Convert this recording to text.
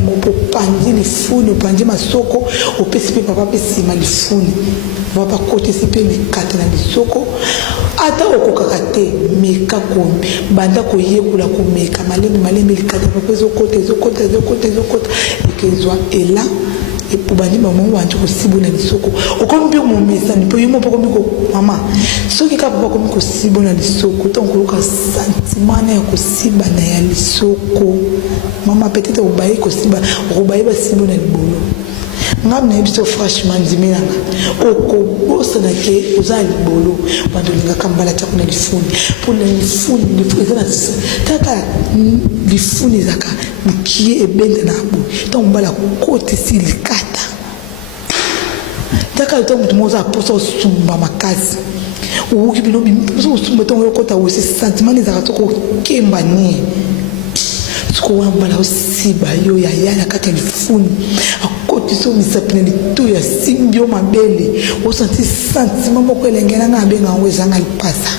mopo pandi lifuni opandi masoko opesi pe papa pe sima lifuni papa kote sipe mikate na lisoko ata okokaka te meka kombi banda koyekola komeka malembe likate papa ezokota ekezwa ela pour bandi maman wantu ko sibona lisoko okombi momesa ni po yumo poko miko mama soki ka papa komiko sibona lisoko donc ko sentiment ya ko sibana ya lisoko mama peut-être obaye ko siba obaye ba sibona libolo ngam na biso franchement dimelanga okobosa na ke oza libolo bandolinga kambala ta kuna lifuni pour lifuni lifuni taka lifuni zaka bukie ebenda na abu donc mbala kote silikata taka to mutu moza poso sumba makasi uki bino biso sumba to yokota wose sentiment zaka to ko kemba ni ko wambala osiba yo ya yana kata lifuni akoti so misapina litu ya simbio mabele o senti sentiment moko elengena nga benga wezanga lipasa